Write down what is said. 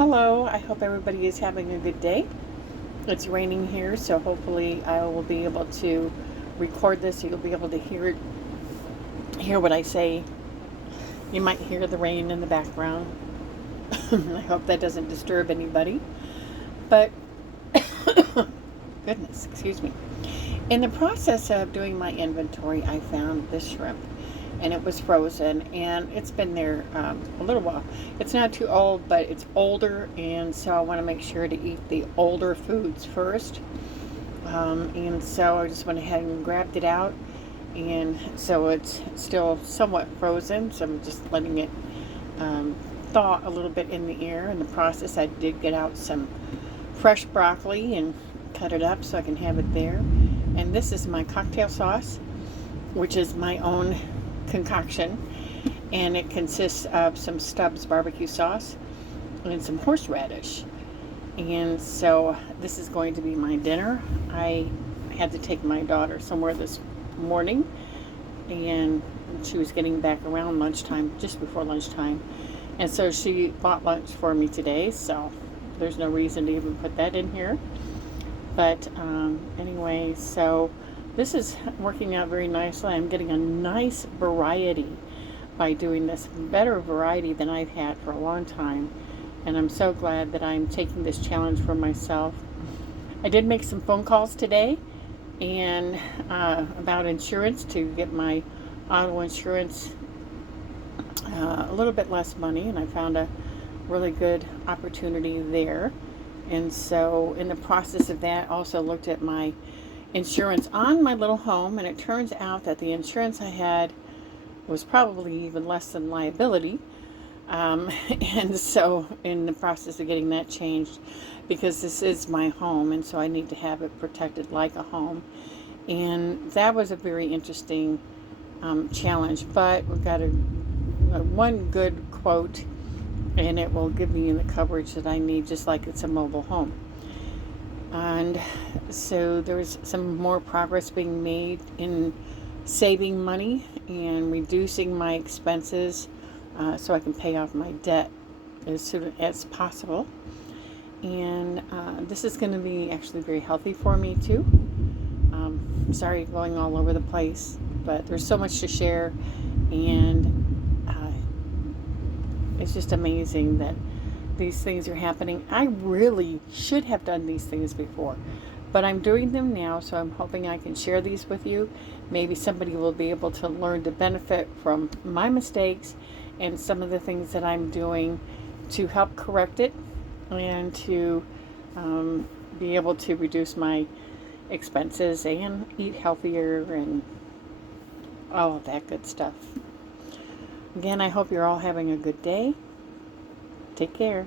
Hello, I hope everybody is having a good day. It's raining here, so hopefully I will be able to record this so you'll be able to hear what I say. You might hear the rain in the background. I hope that doesn't disturb anybody. But goodness, excuse me. In the process of doing my inventory, I found this shrimp, and it was frozen, and it's been there a little while. It's not too old, but it's older, and so I want to make sure to eat the older foods first. And so I just went ahead and grabbed it out, and so it's still somewhat frozen, so I'm just letting it thaw a little bit in the air. In the process, I did get out some fresh broccoli and cut it up so I can have it there. And this is my cocktail sauce, which is my own concoction, and it consists of some Stubbs barbecue sauce and some horseradish. And so this is going to be my dinner. I had to take my daughter somewhere this morning, and she was getting back around lunchtime, just before lunchtime, and so she bought lunch for me today, so there's no reason to even put that in here. But anyway, so this is working out very nicely. I'm getting a nice variety by doing this, better variety than I've had for a long time. And I'm so glad that I'm taking this challenge for myself. I did make some phone calls today and about insurance to get my auto insurance a little bit less money, and I found a really good opportunity there. And so in the process of that, also looked at my insurance on my little home, and it turns out that the insurance I had was probably even less than liability. And so in the process of getting that changed, because this is my home, and so I need to have it protected like a home. And that was a very interesting challenge, but we got one good quote, and it will give me the coverage that I need, just like it's a mobile home. And so there's some more progress being made in saving money and reducing my expenses so I can pay off my debt as soon as possible. And this is going to be actually very healthy for me too. Sorry going all over the place, but there's so much to share, and it's just amazing that these things are happening. I really should have done these things before, but I'm doing them now, so I'm hoping I can share these with you. Maybe somebody will be able to learn to benefit from my mistakes and some of the things that I'm doing to help correct it, and to be able to reduce my expenses and eat healthier and all of that good stuff. Again, I hope you're all having a good day. Take care.